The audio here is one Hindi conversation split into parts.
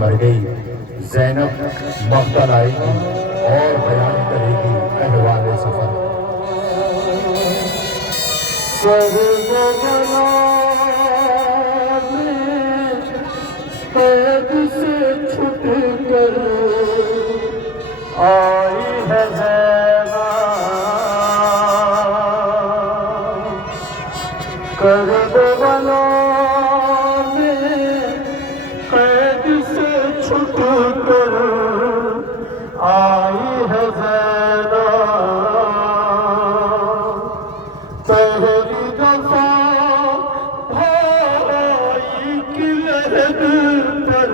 मर गई। ज़ैनब मक्तल आएगी और बयान करेगी अहवाल सफर। कैद से छूट कर आई है ज़ैनब, करबला में कैद से छूट कर आई है ज़ैनब। पहली दफा भाई की लहर पर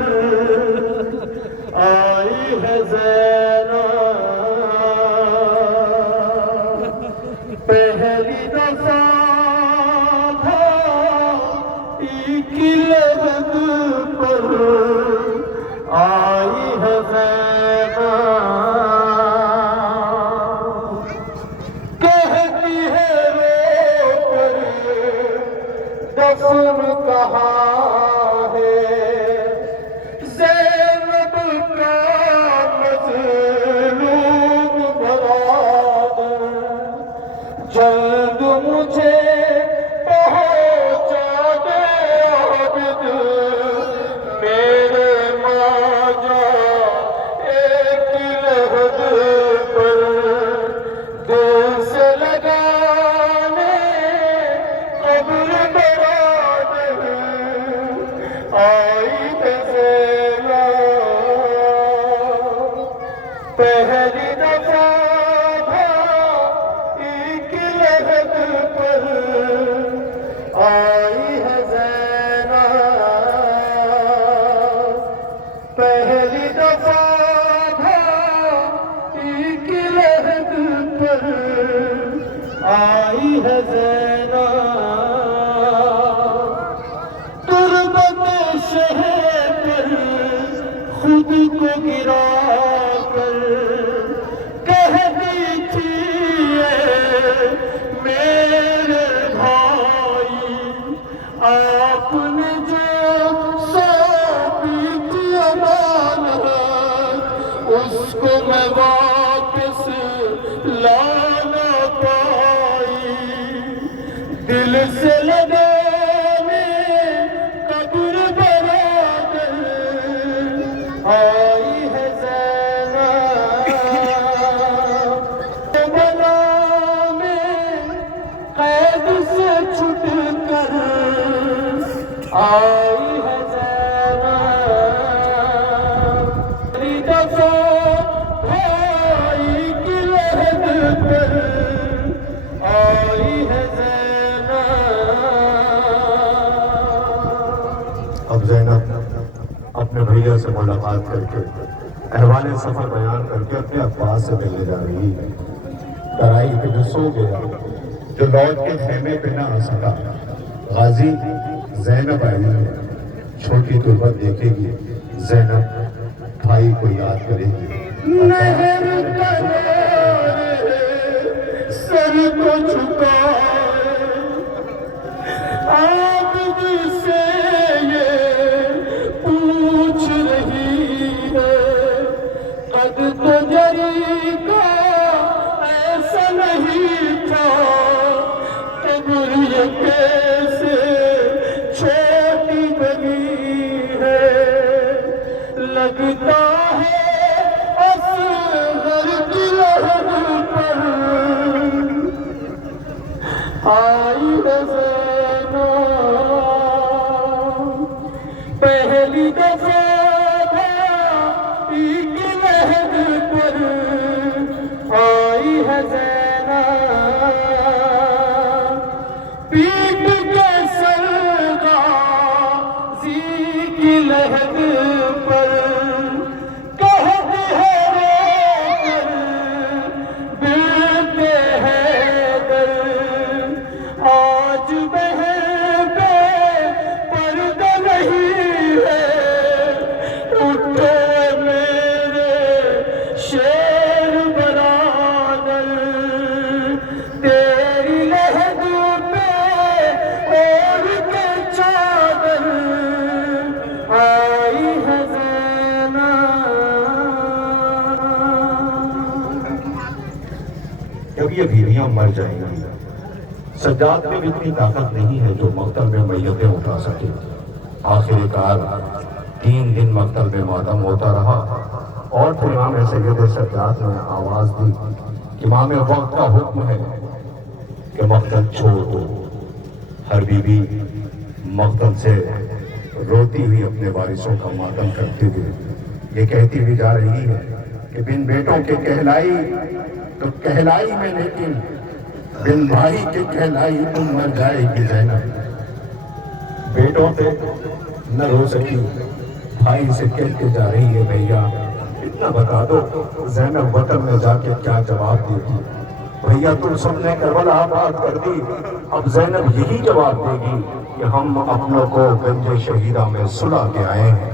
आई है ज़ैनब। पहली दफा भाई की लहर पर आई है ज़ैनब। कहती है रोकर दफन कहाँ है ज़ैनब का मज़लूम बरादर, जल्द मुझे पहुँचा दे आबिद मेरे माजा एक लहद पर, दिल से लगाने कब्र बरादर आई है ज़ैनब। पहली दफा भाई की लहद पर आई है ज़ैनब। पहली दफा भाई की लहद पर आई है ज़ैनब। तुर्बत शहर पर खुद को गिरा कर कहती थी ये मेरे भाई, आपने जो सौंपी थी अमानत उसको मैं वापस ला ना पाई। दिल से लगाने कब्र बरादर आई है ज़ैनब। बला में कैद से छूट कर आई है ज़ैनब। पहली दफा भाई की लहद पर आई है ज़ैनब। अब ज़ैनब अपने भैया से मुलाकात करके अहवाल सफर बयान करके अपने अब्बास से मिलने जा रही है। तराई पे जो सो गया, जो लौट के खेमे पे ना आ सका, गाजी ज़ैनब आई है। छोटी तुर्बत देखेगी, ज़ैनब भाई को याद करेगी। नहर किनारे सर को झुकाए आबिद से ये पूछ रही है, कद तो जरी का ऐसा नहीं था, कब्र ये कैसे छोटी बनी है। लगता है असगर की लहर पर आई है ज़ैनब। पहली दफा भाई की लहर पर आई है ज़ैनब। पीठ के सर गाज़ी की लहर पर कहती है रोकर बिलते हैं दर, आज बहन पे पर्दा नहीं है, उठो मेरे शेर बरादर, तेरी लहद पे ओढ़ के चादर आई है ज़ैनब। ये बीवियां मर जाएंगी। सज्जाद में भी इतनी ताकत नहीं है जो मक्तल में मैयतें उठा सके। आखिरकार 3 दिन मक्तल में मातम होता रहा और फिर इमाम सैयद सज्जाद ने आवाज दी, इमाम वक्त का हुक्म है कि मक्तल छोड़ दो। हर बीबी मक्तल से रोती हुई अपने वारिसों का मातम करते हुए ये कहती हुई जा रही है कि बिन बेटों के कहलाई तो कहलाई में, लेकिन बिन भाई के कहलाई तुम मर जाएगी ज़ैनब। बेटों से न रो सकी, भाई से कहते जा रही है भैया इतना बता दो ज़ैनब वतन में जाके क्या जवाब देगी। भैया तुम सबने करबला बात कर दी, अब ज़ैनब यही जवाब देगी कि हम अपनों को गंजे शहीदा में सुला के आए हैं।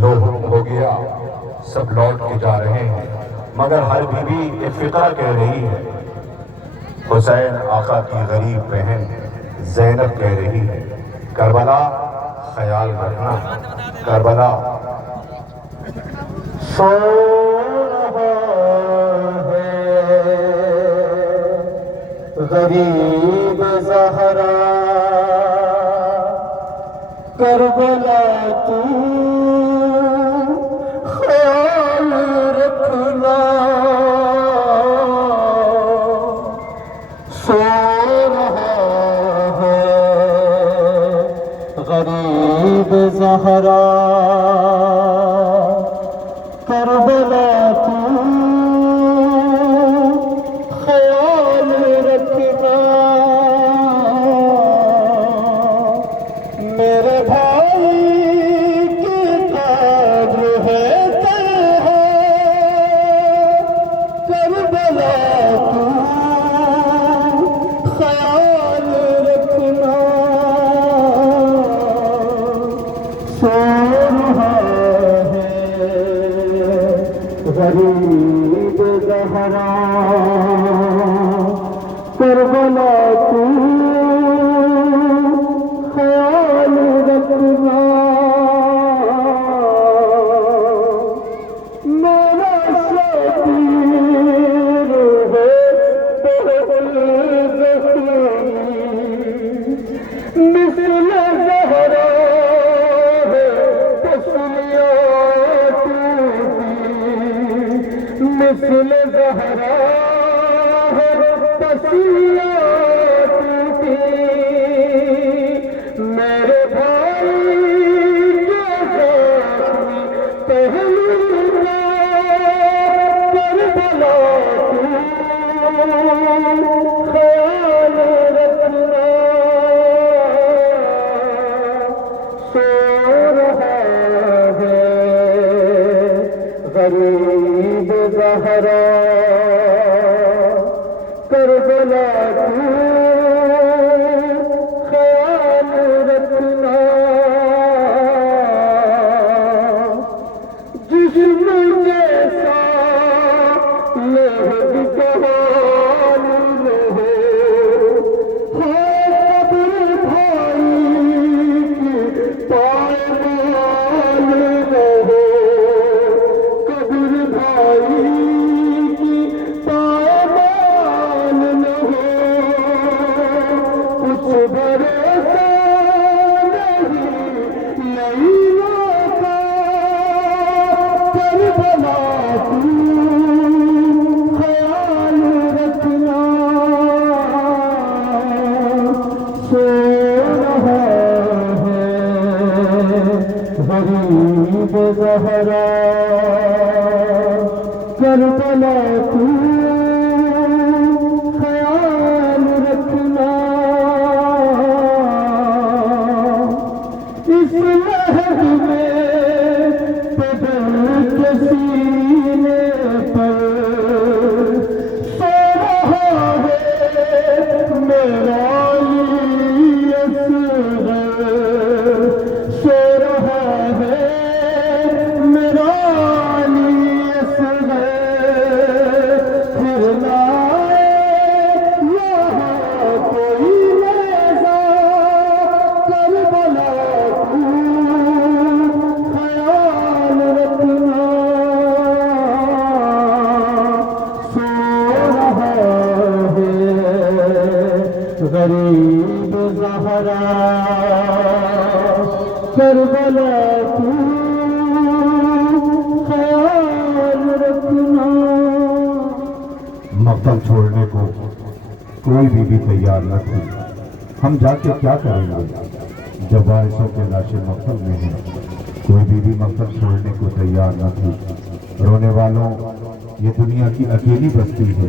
लो हुक्म हो गया, सब लौट के जा रहे हैं, मगर हर बीबी ये फिक्र कह रही है। हुसैन आका की गरीब बहन ज़ैनब कह रही है, करबला ख्याल रखना, करबला सो रहा है गरीब ज़हरा, करबला तू ख्याल रखना। सो रहा है गरीब ज़हरा, करबला तू ख्याल रखना। मेरे भाई की कब्र है तन्हा, करबला तू ख्याल रखना। सो रहा गरीब ज़हरा, करबला तू ख्याल रखना। मेरा शबीर है मिसल ज़हरा है तस्लिया मिसल ज़हरा है तस्लिया टूटी। मेरे भाई के ज़ख्मी पहलू का करबला तू ख्याल रखना। सो रहा है गरीब ज़हरा, करबला तू ख्याल रखना। जिस्म जैसा लहद कहाल रहो, कब्र भाई की पायमाल रहो, कब्र भाई की पायमाल न हो। कुछ भरोसा नहीं होता, करबला तू ख्याल रखना। सो रहा है गरीब ज़हरा, करबला तू ख्याल रखना। इस लहर में बदल के सीने पर सो रहा है मेरा ये असग़र। सो रहा है मेरा कोई भी तैयार न थी। हम जाके क्या करेंगे जब वारिसों के लाशें मकतल में हैं। कोई भी मकतल छोड़ने को तैयार न थी। रोने वालों, ये दुनिया की अकेली बस्ती है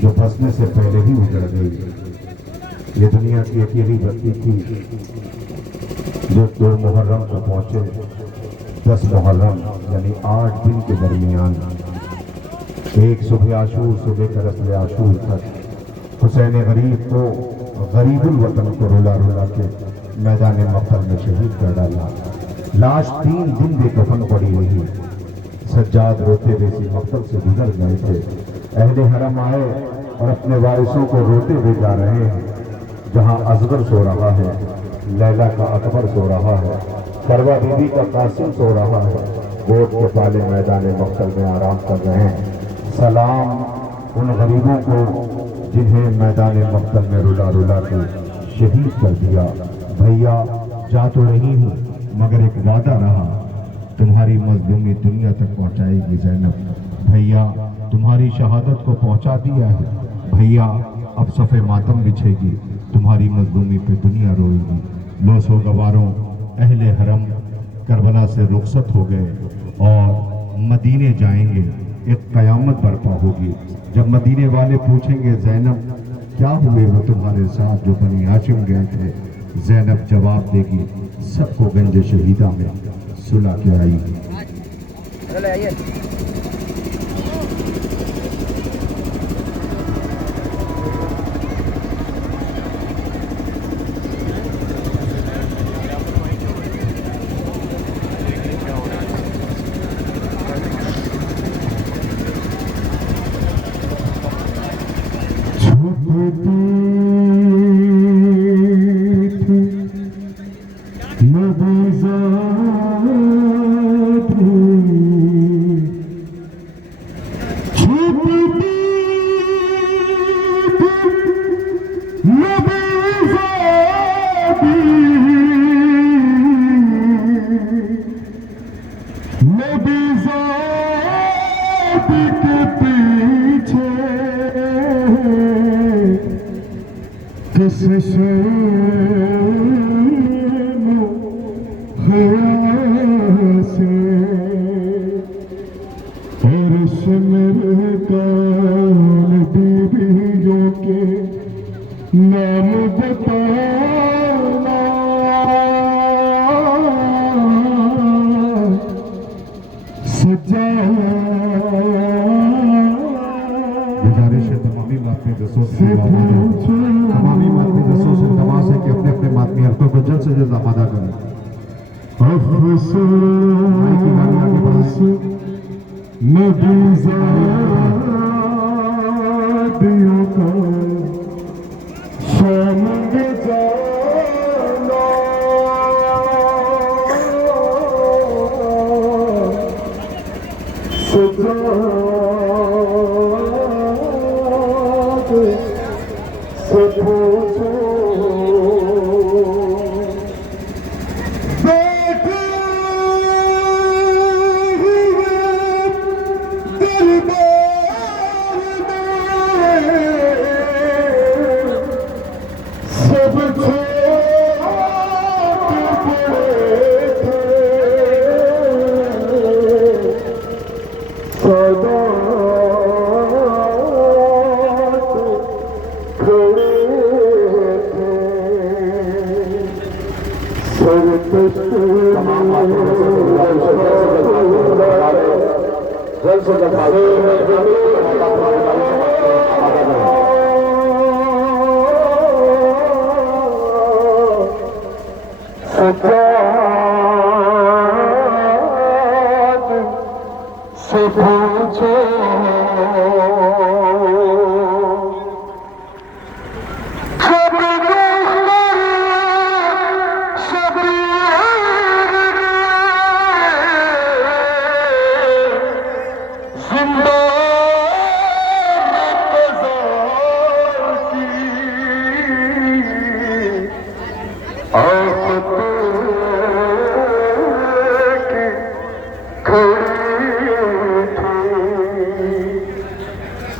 जो बसने से पहले ही उजड़ गई। ये दुनिया की अकेली बस्ती थी जो 2 मुहर्रम को पहुंचे। 10 मुहर्रम यानी 8 दिन के दरमियान, एक सुबह आशूर से लेकर असले आशूर तक हुसैन गरीब को, गरीबुल वतन को रुला रुला के मैदान मक्तल में शहीद कर डाला। लाश 3 दिन बेकफन पड़ी रही। सज्जाद रोते हुए इसी मक्तल से गुजर गए थे। अहले हरम आए और अपने वारिसों को रोते हुए जा रहे हैं। जहां असगर सो रहा है, लैला का अकबर सो रहा है, करवा बीबी का कासिम सो रहा है, गोद के पाले मैदान मक्तल में आराम कर रहे हैं। सलाम उन गरीबों को जिन्हें मैदान मक्तल में रुला रुला के शहीद कर दिया। भैया, जा तो रही हूँ मगर एक वादा रहा, तुम्हारी मजलूमी दुनिया तक पहुँचाएगी ज़ैनब। भैया, तुम्हारी शहादत को पहुँचा दिया है। भैया, अब सफ़े मातम बिछेगी, तुम्हारी मजलूमी पे दुनिया रोएगी। लो सो गवारों, अहले हरम करबला से रुखसत हो गए और मदीने जाएंगे। एक कयामत बर्पा होगी जब मदीने वाले पूछेंगे, ज़ैनब क्या हुए वो तुम्हारे साथ जो बनी हाशिम गए थे। ज़ैनब जवाब देगी, सबको गंज शहीदा में सुला के आई। नाम बताना सजा गुजारिश है तमामी मातमी दसों से तमामी मातमी दसों से तमाम से कि अपने अपने मातमी हल्कों को जल्द से जल्द आमादा करें। अफसोस नबीज़ादियों का शामिल जाना सजाद से पूछो से पूछो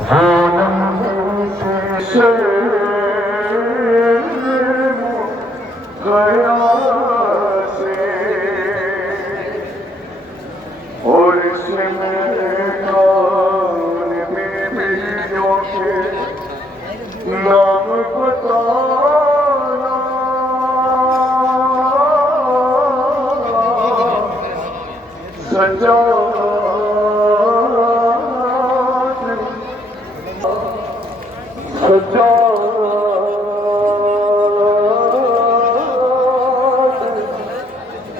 हाँ ऐसे मैदान में बेलियों के नाम बताना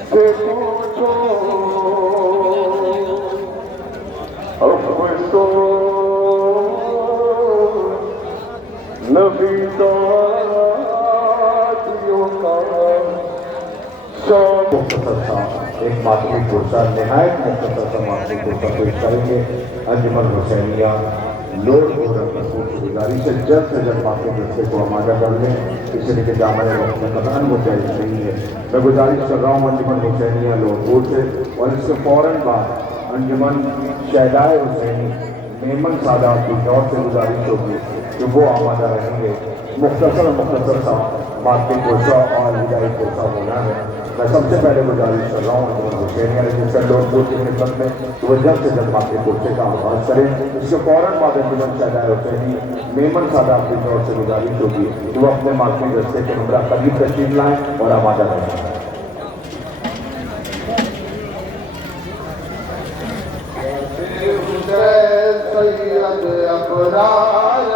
से पूछो अफसोस नबीदातियों का मुख्तसर सा एक मातमी पुरसा नहायत मुख्तसर सा मातमी पुरसा पेश करेंगे अंजुमन हुसैनिया लोड रसूल की गुजारिश है जल्द से जल्द मातमी पुरसे को आमादा कर लें, इसलिए कि दामन वक्त में कतन वो जायज़ नहीं है। मैं गुजारिश कर रहा हूँ अंजुमन हुसैनिया लोड से, और इसके फ़ौरन बाद अंजुमन शहदाए हुसैनी मेमन सादात की दौर से गुजारिश होगी कि वो आमादा रहेंगे। मुख्तसर सा मातमी पुरसा और हिदायत पुरसा होना है। मैं सबसे पहले गुजारिश कर रहा हूँ हुसैनिया ने जिसका लोग की खिदमत में तो वह जल्द से जल्द मातमी पुरसे का आगाज़ करें। इसके फ़ौरन बाद अंजुमन शहदाए हुसैनी मेमन सादात की दौर से गुजारिश होगी कि वो अपने मातमी रस्ते के हमरा करीब तशरीफ लाएँ और आमादा रहें। सैयद अबरार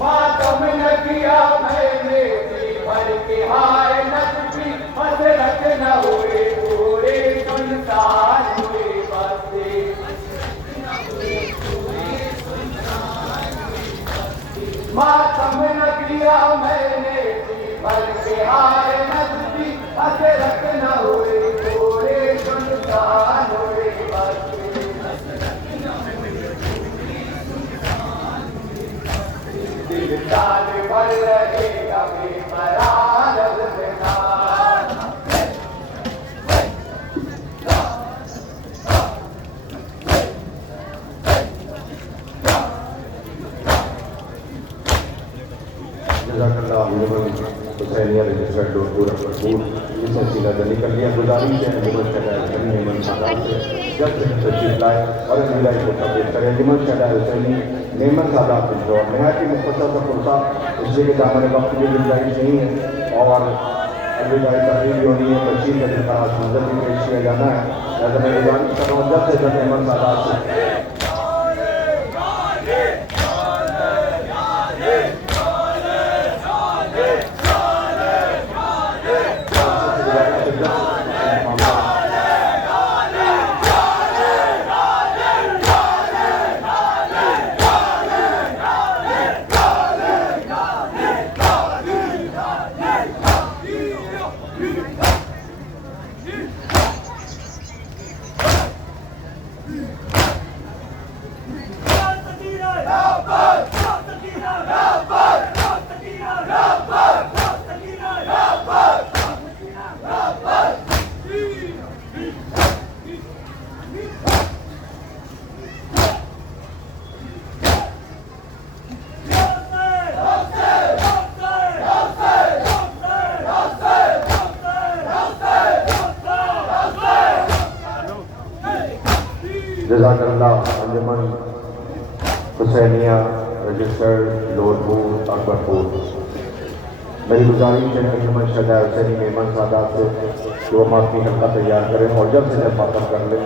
मातम न किया मैंने जी भर के हार नजमी हजरत न हुए पूरे सुनसान हुए बसे मातम न किया मैंने जी भर के हार नजमी हजरत न हुए पूरे सुनसान हुए बसे साल भर रहेगा बेकरार रहना हुसैनिया रजिस्टर्ड डोरपुर अकबरपुर इस सिलसिला से निकल लिया गुजारिश है अंजुमन शहदाय हुसैनी मेमन सादात से जल्द से तशरीफ लाए और अंजुमन को तब्दील करें अंजुमन शहदाय हुसैनी मेमन सादात इंदौर नहायत ही मुख्तसर सा पुरसा इसलिए कि दामन वक्त की गुंजाइश नहीं है और अलविदाई तकरीर भी होनी है तशरीफ का जिनका आज मंजर भी पेश किया जाना है ऐसा मैं गुजारिश कर रहा हूँ जल्द से जल्द मेमन सादात से जज़ाकल्लाह अंजुमन हुसैनिया रजिस्टर्ड डोरपुर अकबरपुर मेरी गुजारिश है अंजुमन शहदाय हुसैनी मेमन सादात से कि वो माफ़ी हल्का तैयार करें और जल्द से जल्द मातम कर लें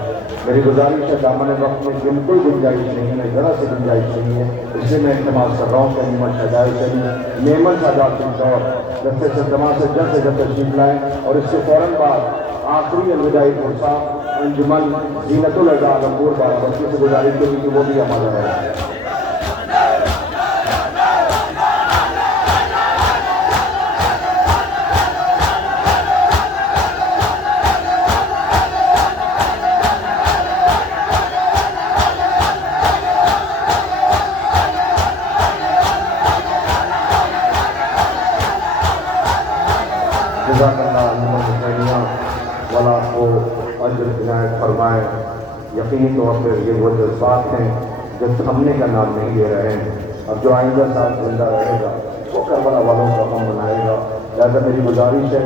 मेरी गुजारिश है दामन वक्त में बिल्कुल गुंजाइश नहीं है ज़रा से गुंजाइश नहीं है इसलिए मैं इस्तेमाल कर रहा हूँ कि अंजुमन शहदाय हुसैनी मेमन सादात के दौर जब से जल्द तशरीफ लाएँ और इसके फ़ौरन बाद आखिरी अलविदाई पुरसा अंजुमन ज़ीनतुल अज़ा आलमपुर बाराबंकी से गुजारिश करी कि वो भी हमारा है जज़ाकल्लाह अंजुमन हुसैनिया वाला को अजर इनायत फरमाए यकीनी तौर पर ये वो जज्बात हैं जो थमने का नाम नहीं ले रहे हैं अब जो आइंदा साथ जिंदा रहेगा वो करबला वालों का गम मनाएगा लिहाजा मेरी गुजारिश है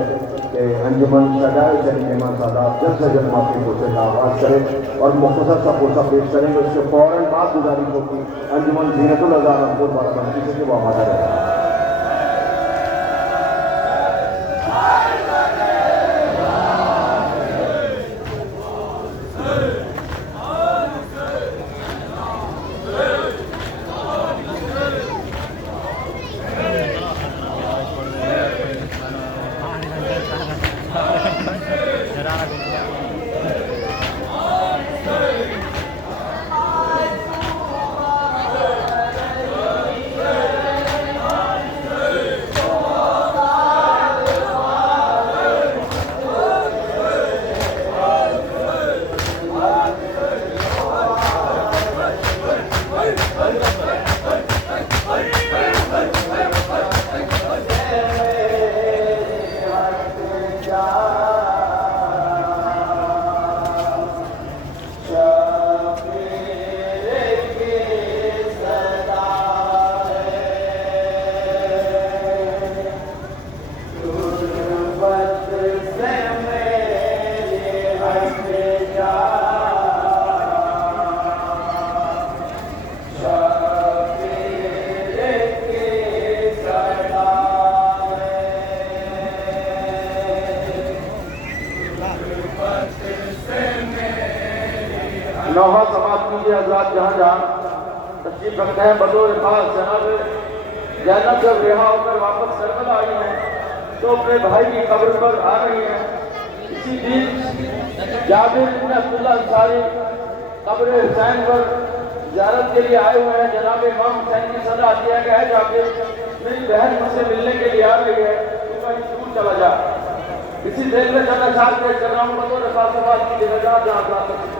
कि अंजुमन शहदाय हुसैनी मेमन सादात जल्द से जल्द माफी पुरसे का आगाज़ करें और मुख्तसर सा पुरसा पेश करेंगे उसके फ़ौरन बाद गुजारिश होगी अंजुमन ज़ीनतुल अज़ा आलमपुर बाराबंकी से वो हमारा रहेगा नौहा समाप्त कीजिए हजरात जहाँ जहाँ जी प्रकट है बतौर खास जनाब जैनब जब रिहा होकर वापस करबला आई हैं तो अपने भाई की कब्र पर आ रही हैं। इसी बीच जाबिर इब्न अब्दुल्ला अंसारी कब्र हुसैन पर ज़ियारत के लिए आए हुए हैं। जनाब इमाम हुसैन की सलाह दिया गया है जाबिर मेरी बहन मुझसे मिलने के लिए आ रही है, तू कहीं दूर चला जा। इसी देर में चला छाप के चल रहा हूँ बतौर खास आवाज़ की जगह जहाँ जा सकती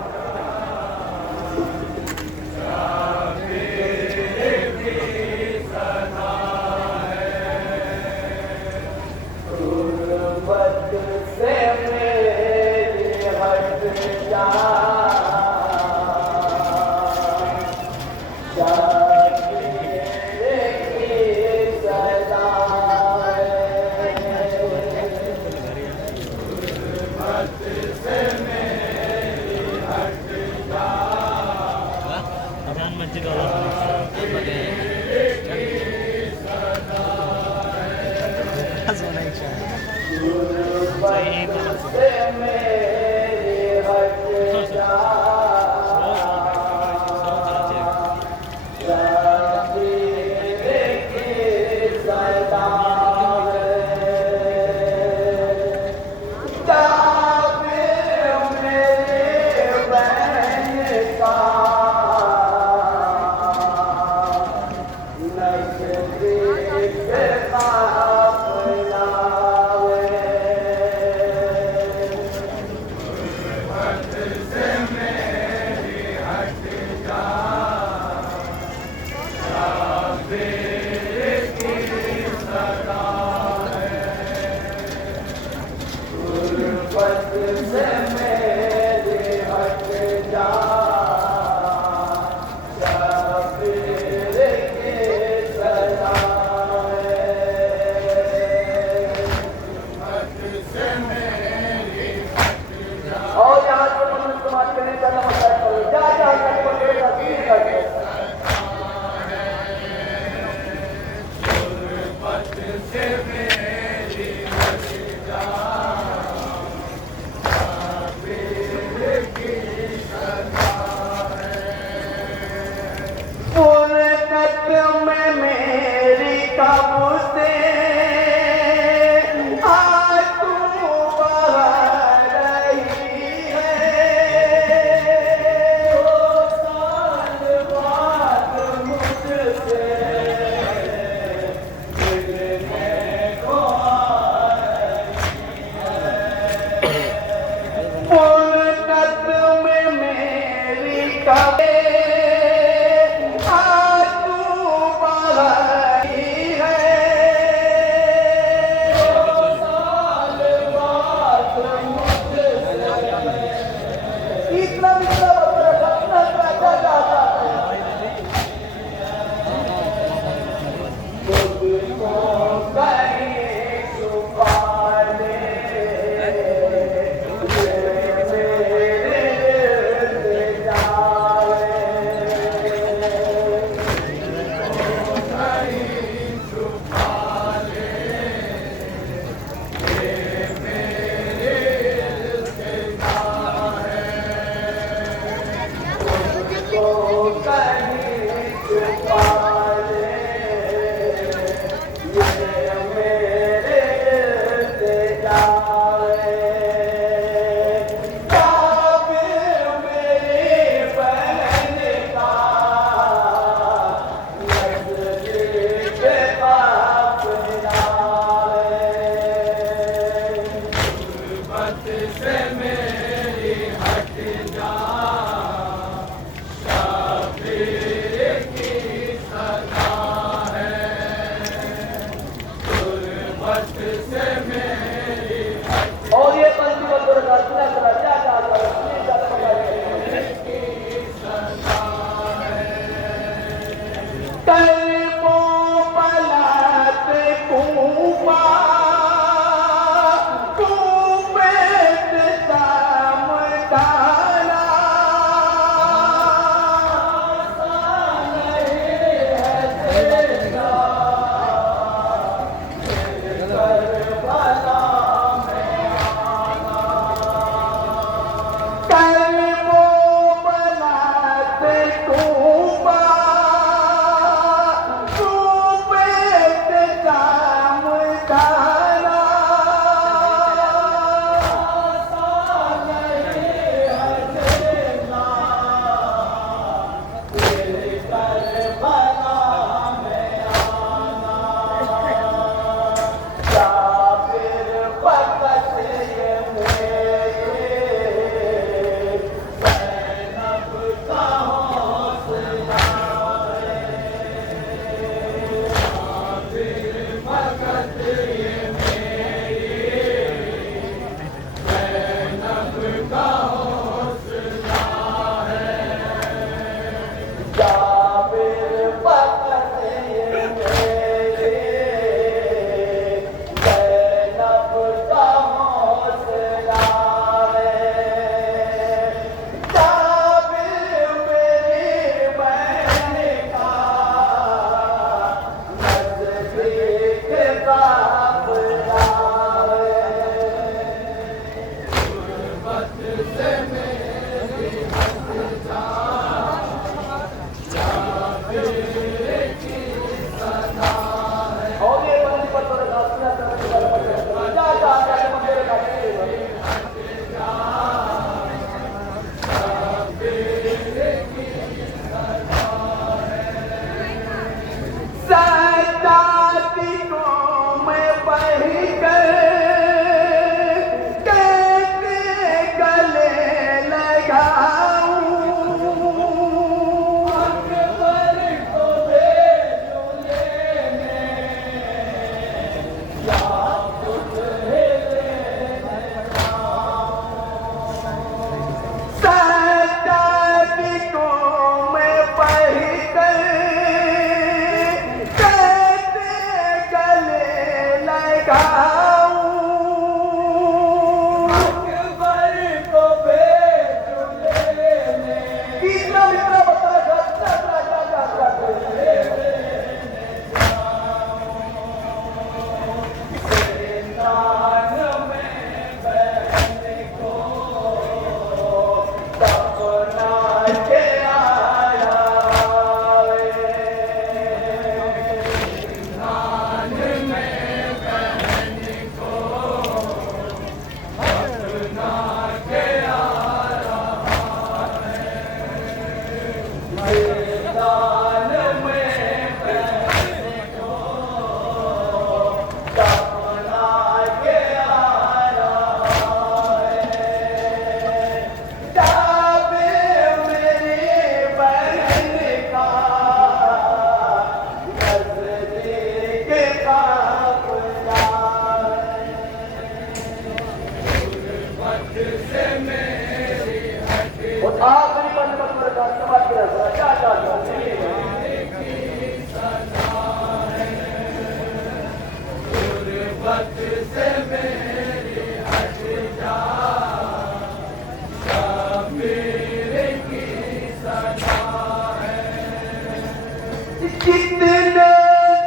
जितने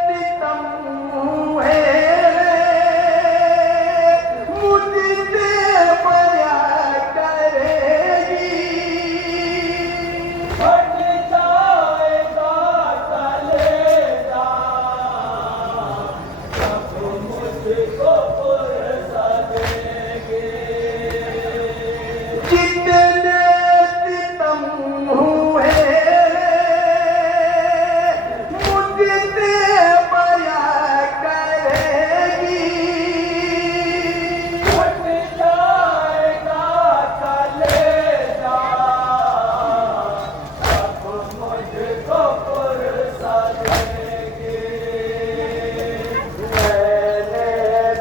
सितम हुए मुझसे बयां करेगी। हट जाएगा चलेगा सब मुझको फुर्सत देंगे। जितने सितम हुए मुझसे बयां करेगी। हट जाएगा चलेगा सब मुझको फुर्सत देंगे। मैंने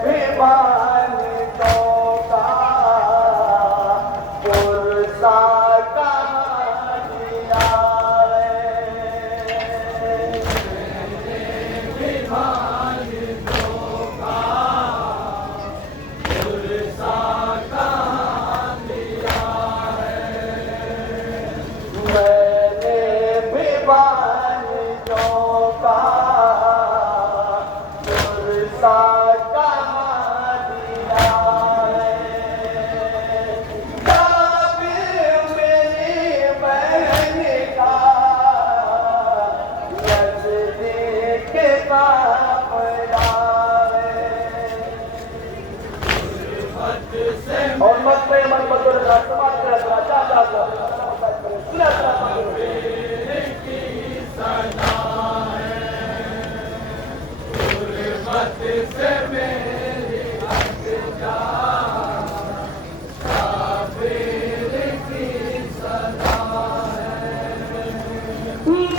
भी बानियों का पुरसा कहाँ दिया मैंने भी बानियों का पुरसा कहाँ दिया काबिल मेरी बहन का नज़दीक काफ़िला और मत पे मन बदल रहा समाज कर रहा चाचा सुना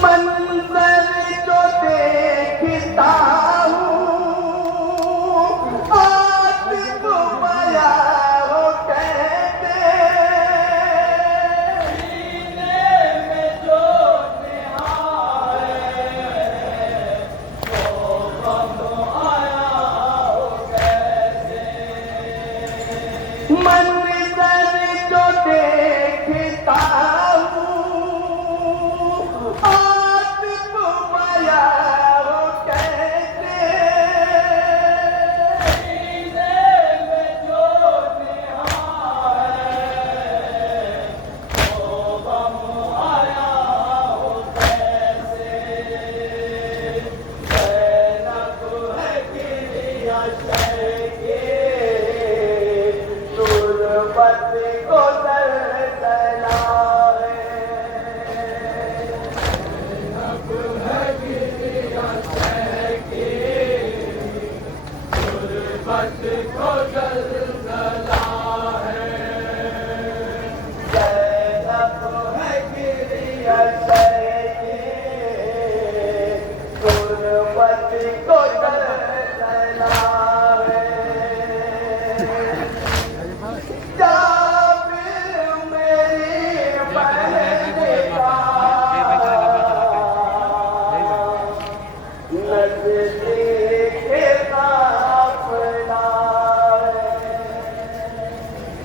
मंजर जो देखता हूँ आज तो बया हो कहते सीने में जो निहार है वो गम आया हो कैसे। मंजर जो देखता हूँ आज तो बया हो कहते सीने में जो निहार है वो गम आया हो कैसे। सैनक है क्रिया शय के तुरबत को सलसला है। सैनक है क्रिया शय के तुरबत को सलसला